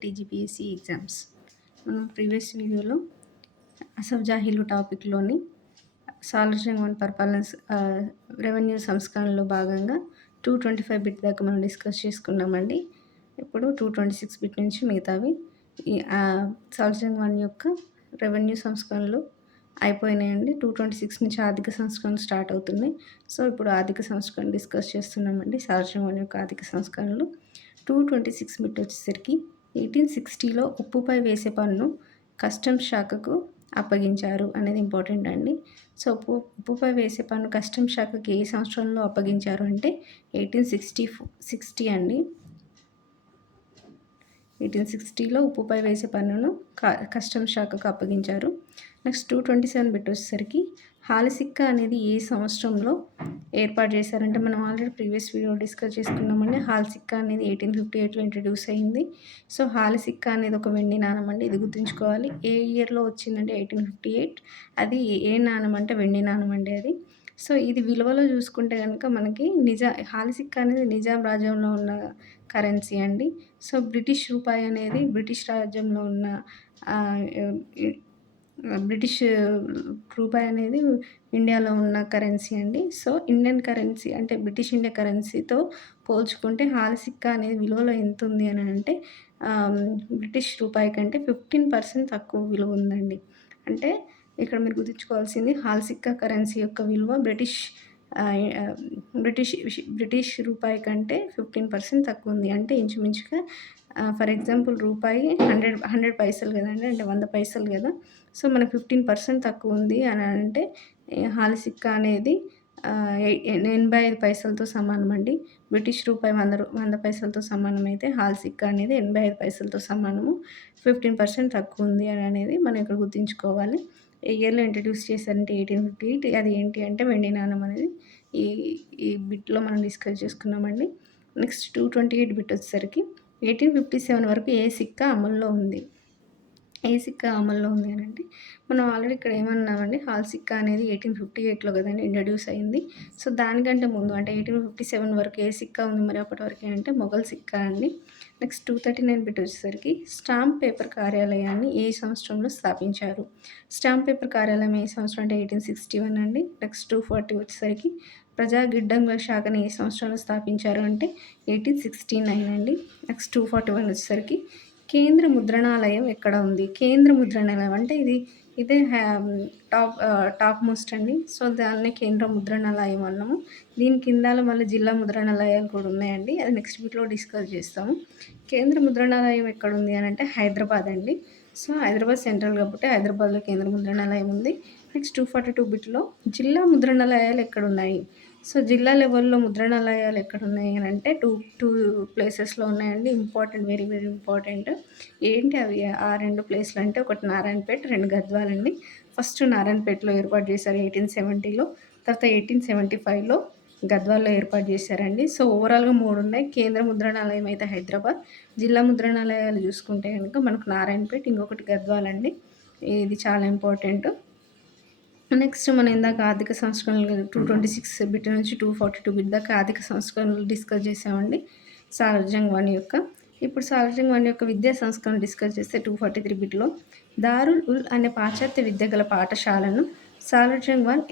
TGPSC exams. మనం previous వీడియోలో Asaf జాహీలు టాపిక్‌లోని Salar Jung one పరిపాలన రెవెన్యూ సంస్కరణలో భాగంగా 225 బిట్ దాకా మనం డిస్కస్ చేసుకున్నామండి. ఇప్పుడు 226 బిట్ నుంచి మిగతావి ఈ సాలార్జంగ్ వన్ యొక్క రెవెన్యూ సంస్కరణలు అయిపోయినాయండి. 226 నుంచి ఆర్థిక సంస్కరణలు స్టార్ట్ అవుతున్నాయి. సో, ఇప్పుడు ఆర్థిక సంస్కరణ డిస్కస్ చేస్తున్నామండి. సాలార్జంగ్ వన్ యొక్క ఆర్థిక సంస్కరణలు 226 బిట్ వచ్చేసరికి 1860లో ఉప్పుపై వేసే పన్ను కస్టమ్స్ శాఖకు అప్పగించారు అనేది ఇంపార్టెంట్ అండి. సో, ఉప్పుపై వేసే పన్ను కస్టమ్స్ శాఖకి ఏ సంవత్సరంలో అప్పగించారు అంటే 1860 అండి. 1860లో ఉప్పుపై వేసే పన్నును కస్టమ్స్ శాఖకు అప్పగించారు. నెక్స్ట్ 227 బిట్ వచ్చేసరికి హాలి సిక్కా అనేది ఏ సంవత్సరంలో ఏర్పాటు చేశారంటే మనం ఆల్రెడీ ప్రీవియస్ వీడియో డిస్కస్ చేసుకున్నామండి. హాల్ సిక్కా అనేది 1858లో ఇంట్రడ్యూస్ అయింది. సో, హాలి సిక్కా అనేది ఒక వెండి నాణెం అండి. ఇది గుర్తుంచుకోవాలి. ఏ ఇయర్‌లో వచ్చిందంటే 1858. అది ఏ నాణెం అంటే వెండి నాణెం అండి అది. సో, ఇది విలువలో చూసుకుంటే గనుక మనకి హాలి సిక్కా అనేది నిజాం రాజ్యంలో ఉన్న కరెన్సీ అండి. సో, బ్రిటిష్ రూపాయి అనేది బ్రిటిష్ రాజ్యంలో ఉన్న బ్రిటిష్ రూపాయి అనేది ఇండియాలో ఉన్న కరెన్సీ అండి. సో, ఇండియన్ కరెన్సీ అంటే బ్రిటిష్ ఇండియా కరెన్సీతో పోల్చుకుంటే హాల్ సిక్కా అనేది విలువలో ఎంతుంది అని అంటే బ్రిటిష్ రూపాయి కంటే 15% తక్కువ విలువ ఉందండి. అంటే ఇక్కడ మీరు గుర్తుంచుకోవాల్సింది హాల్ సిక్కా కరెన్సీ యొక్క విలువ బ్రిటిష్ రూపాయి కంటే 15% తక్కువ ఉంది. అంటే ఇంచుమించుగా ఫర్ ఎగ్జాంపుల్ రూపాయి 100 పైసలు కదండీ. అంటే 100 పైసలు కదా. సో, మనకు 15% తక్కువ ఉంది అని అంటే హాల్ సిక్కా అనేది 85 పైసలతో సమానం అండి. బ్రిటిష్ రూపాయి 100 పైసలతో సమానం అయితే హాల్ సిక్కా అనేది 85 పైసలతో సమానము. 15% తక్కువ ఉంది అని అనేది మనం ఇక్కడ గుర్తుంచుకోవాలి. ఏ ఇయర్‌లో ఇంట్రడ్యూస్ చేశారంటే 1858. అది ఏంటి అంటే వెండి నాణెం అనేది ఈ ఈ బిట్‌లో మనం డిస్కస్ చేసుకున్నామండి. నెక్స్ట్ 228 బిట్ వచ్చేసరికి 1857 వరకు ఏ సిక్కా అమల్లో ఉంది. ఏ సిక్కా అమల్లో ఉంది అనంటే మనం ఆల్రెడీ ఇక్కడ ఏమన్నామండి హాల్ సిక్కా అనేది 1858లో కదండీ ఇంట్రడ్యూస్ అయింది. సో, దానికంటే ముందు అంటే 1857 వరకు ఏ సిక్కా ఉంది మరి అప్పటి వరకే అంటే మొఘల్ సిక్కా అండి. నెక్స్ట్ 239 బిట్ వచ్చేసరికి స్టాంప్ పేపర్ కార్యాలయాన్ని ఏ సంవత్సరంలో స్థాపించారు. స్టాంప్ పేపర్ కార్యాలయం ఏ సంవత్సరం అంటే 1861 అండి. నెక్స్ట్ 240 వచ్చేసరికి ప్రజా గిడ్డంగుల శాఖని ఏ సంవత్సరంలో స్థాపించారు అంటే 1869 అండి. నెక్స్ట్ 241 వచ్చేసరికి కేంద్ర ముద్రణాలయం ఎక్కడ ఉంది. కేంద్ర ముద్రణాలయం అంటే ఇదే టాప్ మోస్ట్ అండి. సో, దాన్నే కేంద్ర ముద్రణాలయం అన్నాము. దీని కిందాల మళ్ళీ జిల్లా ముద్రణాలయాలు కూడా ఉన్నాయండి. అది నెక్స్ట్ వీడియోలో డిస్కస్ చేస్తాము. కేంద్ర ముద్రణాలయం ఎక్కడుంది అని అంటే హైదరాబాద్ అండి. సో, హైదరాబాద్ సెంట్రల్ కాబట్టి హైదరాబాద్లో కేంద్ర ముద్రణాలయం ఉంది. నెక్స్ట్ 242 బిట్‌లో జిల్లా ముద్రణాలయాలు ఎక్కడున్నాయి. సో, జిల్లా లెవెల్‌లో ముద్రణాలయాలు ఎక్కడున్నాయి అని అంటే టూ ప్లేసెస్‌లో ఉన్నాయండి. Very very important. ఏంటి అవి ఆ 2 ప్లేస్‌లు అంటే ఒకటి నారాయణపేట్, 2 గద్వాలండి. ఫస్ట్ నారాయణపేటలో ఏర్పాటు చేశారు 1870లో. తర్వాత 1875లో గద్వాల్లో ఏర్పాటు చేశారండి. సో, ఓవరాల్‌గా 3 ఉన్నాయి. కేంద్ర ముద్రణాలయం అయితే హైదరాబాద్. జిల్లా ముద్రణాలయాలు చూసుకుంటే గనుక మనకు నారాయణపేట్, ఇంకొకటి గద్వాల్ అండి. ఇది చాలా ఇంపార్టెంట్. నెక్స్ట్ మనం ఇందాక ఆర్థిక సంస్కరణలు 226 బిట్ నుంచి 242 బిట్ దాకా ఆర్థిక సంస్కరణలు డిస్కస్ చేసామండి. సాలార్జంగ్ వన్ యొక్క. ఇప్పుడు సాలార్జంగ్ వన్ యొక్క విద్యా సంస్కరణలు డిస్కస్ చేస్తే 243 బిట్‌లో దారుల్ ఉల్ అనే పాశ్చాత్య విద్య గల పాఠశాలను సాలార్జంగ్ వన్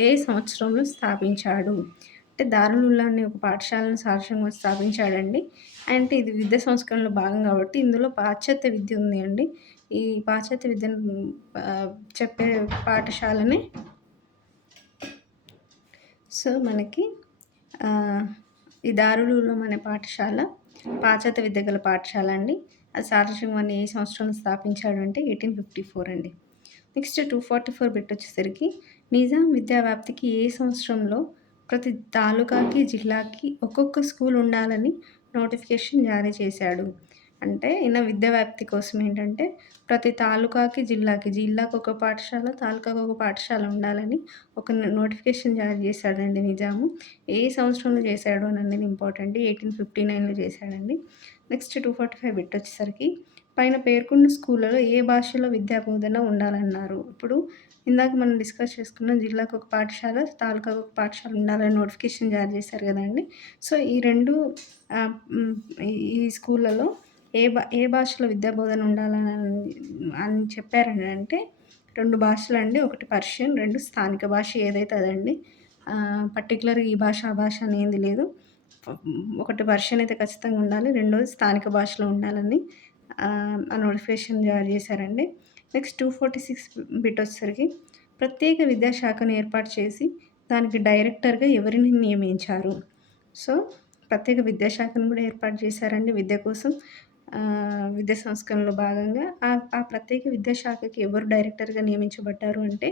ఏ సంవత్సరంలో స్థాపించాడు. అంటే దారుల్ ఉల్ అనే ఒక పాఠశాలను సాలార్జంగ్ వన్ స్థాపించాడండి. అంటే ఇది విద్యా సంస్కరణలో భాగం కాబట్టి ఇందులో పాశ్చాత్య విద్య ఉంది అండి. ఈ పాశ్చాత్య విద్యను చెప్పే పాఠశాలనే సో, మనకి ఈ దారుల్ ఉలూమ్ అనే పాఠశాల పాశ్చాత్య విద్య గల పాఠశాల అండి. అది సాలార్జంగ్ వన్ ఏ సంవత్సరంలో స్థాపించాడు అంటే 1854 అండి. నెక్స్ట్ 244 బిట్ వచ్చేసరికి నిజాం విద్యా వ్యాప్తికి ఏ సంవత్సరంలో ప్రతి తాలూకాకి, జిల్లాకి ఒక్కొక్క స్కూల్ ఉండాలని నోటిఫికేషన్ జారీ చేశాడు. అంటే ఈయన విద్యా వ్యాప్తి కోసం ఏంటంటే ప్రతి తాలూకాకి, జిల్లాకి ఒక పాఠశాల, తాలూకాకి ఒక పాఠశాల ఉండాలని ఒక నోటిఫికేషన్ జారీ చేశాడండి నిజాము. ఏ సంవత్సరంలో చేశాడు అని అనేది ఇంపార్టెంట్. 1859లో చేశాడండి. నెక్స్ట్ 245 బిట్ వచ్చేసరికి పైన పేర్కొన్న స్కూళ్ళలో ఏ భాషలో విద్యా బోధన ఉండాలన్నారు. ఇప్పుడు ఇందాక మనం డిస్కస్ చేసుకున్న జిల్లాకు ఒక పాఠశాల, తాలూకాకు ఒక పాఠశాల ఉండాలని నోటిఫికేషన్ జారీ చేశారు కదండీ. సో, ఈ స్కూళ్ళలో ఏ భాషలో విద్యా బోధన ఉండాలని అని చెప్పారని అంటే 2 భాషలండి. ఒకటి పర్షియన్, 2 స్థానిక భాష ఏదైతే అదండి. పర్టిక్యులర్‌గా ఈ భాష, ఆ భాష అని ఏంది లేదు. ఒకటి పర్షియన్ అయితే ఖచ్చితంగా ఉండాలి. రెండోది స్థానిక భాషలో ఉండాలని ఆ నోటిఫికేషన్ జారీ చేశారండి. నెక్స్ట్ 246 బిట్ వచ్చేసరికి ప్రత్యేక విద్యాశాఖను ఏర్పాటు చేసి దానికి డైరెక్టర్‌గా ఎవరిని నియమించారు? సో, ప్రత్యేక విద్యాశాఖను గూడా ఏర్పాటు చేశారండి విద్య కోసం. విద్యా సంస్కరణలో భాగంగా ఆ ప్రత్యేక విద్యాశాఖకి ఎవరు డైరెక్టర్‌గా నియమించబడ్డారు అంటే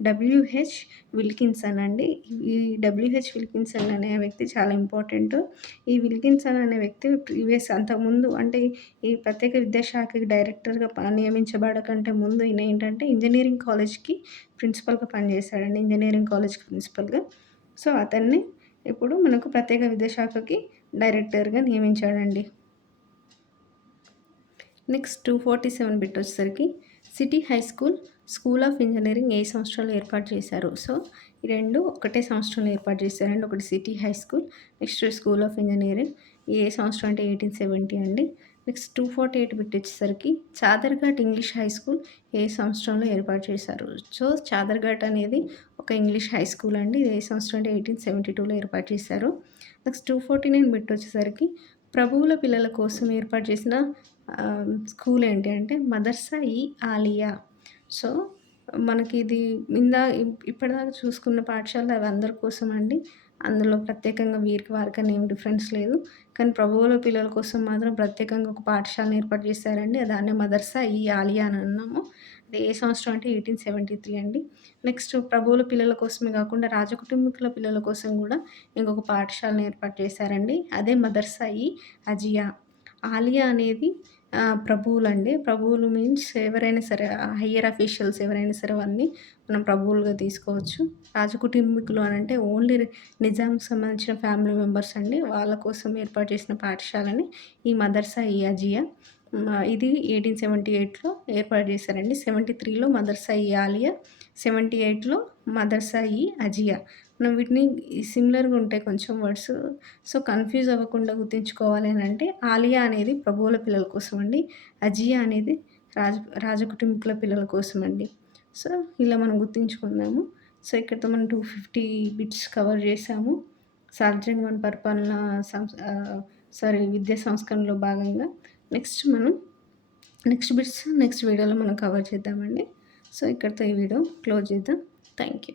డబ్ల్యూహెచ్ విల్కిన్సన్ అండి. ఈ డబ్ల్యూహెచ్ విల్కిన్సన్ అనే వ్యక్తి చాలా ఇంపార్టెంటు. ఈ విల్కిన్సన్ అనే వ్యక్తి ప్రీవియస్ అంతకుముందు అంటే ఈ ప్రత్యేక విద్యాశాఖకి డైరెక్టర్‌గా నియమించబడకంటే ముందు ఈయన ఏంటంటే ఇంజినీరింగ్ కాలేజ్‌కి ప్రిన్సిపల్‌గా పనిచేశాడండి. ఇంజినీరింగ్ కాలేజ్‌కి ప్రిన్సిపల్‌గా. సో, అతన్ని ఇప్పుడు మనకు ప్రత్యేక విద్యాశాఖకి డైరెక్టర్‌గా నియమించాడండి. నెక్స్ట్ 247 బిట్ వచ్చేసరికి city high school, school of engineering ఏ సంవత్సరంలో ఏర్పాటు చేశారు? సో, ఈ 2 ఒకటే సంవత్సరంలో ఏర్పాటు చేశారండి. ఒకటి city high school, next school of engineering. ఏ సంవత్సరం అంటే 1870 అండి. నెక్స్ట్ 248 బిట్ వచ్చేసరికి చాదర్ఘాట్ ఇంగ్లీష్ హై స్కూల్ ఏ సంవత్సరంలో ఏర్పాటు చేశారు? సో, చాదర్ఘాట్ అనేది ఒక ఇంగ్లీష్ హై స్కూల్ అండి. ఇది ఏ సంవత్సరం అంటే 1872లో ఏర్పాటు చేశారు. నెక్స్ట్ 249 బిట్ వచ్చేసరికి ప్రభువుల పిల్లల కోసం ఏర్పాటు చేసిన స్కూల్ ఏంటి అంటే మదర్సా ఈ ఆలియా. సో, మనకిది ఇప్పటిదాకా చూసుకున్న పాఠశాలలు అవి అందరి కోసమండి. అందులో ప్రత్యేకంగా వీరికి వారికని ఏం డిఫరెన్స్ లేదు. కానీ ప్రభువుల పిల్లల కోసం మాత్రం ప్రత్యేకంగా ఒక పాఠశాలను ఏర్పాటు చేశారండి. దాన్నే మదర్సా ఈ ఆలియా అని అన్నాము. అది ఏ సంవత్సరం అంటే 1873 అండి. నెక్స్ట్ ప్రభువుల పిల్లల కోసమే కాకుండా రాజకుటుంబీకుల పిల్లల కోసం గూడా ఇంకొక పాఠశాలను ఏర్పాటు చేశారండి. అదే మదర్సా ఈ అజియా. ఆలియా అనేది ప్రభువులండి. ప్రభువులు మీన్స్ ఎవరైనా సరే హైయ్యర్ అఫీషియల్స్ ఎవరైనా సరే వాళ్ళని మనం ప్రభువులుగా తీసుకోవచ్చు. రాజకుటుంబీకులు అనంటే ఓన్లీ నిజాంకి సంబంధించిన ఫ్యామిలీ మెంబర్స్ అండి. వాళ్ళ కోసం ఏర్పాటు చేసిన పాఠశాలని ఈ మదర్సా ఈ అజియా. ఇది 1878లో ఏర్పాటు చేశారండి. 73లో మదర్సా ఈ ఆలియా, 78లో మదర్సా ఈ అజియా. మనం వీటిని సిమిలర్‌గా ఉంటాయి కొంచెం వర్డ్స్. సో, కన్‌ఫ్యూజ్ అవ్వకుండా గుర్తుంచుకోవాలి అనంటే ఆలియా అనేది ప్రభువుల పిల్లల కోసమండి. అజియా అనేది రాజకుటుంబీకుల పిల్లల కోసమండి. సో, ఇలా మనం గుర్తుంచుకుందాము. సో, ఇక్కడితో మనం 250 బిట్స్ కవర్ చేశాము. సార్జెంట్ 1 పరిపాలన విద్యా సంస్కరణలో భాగంగా. నెక్స్ట్ బిట్స్ నెక్స్ట్ వీడియోలో మనం కవర్ చేద్దామండి. సో, ఇక్కడితో ఈ వీడియో క్లోజ్ చేద్దాం. Thank you.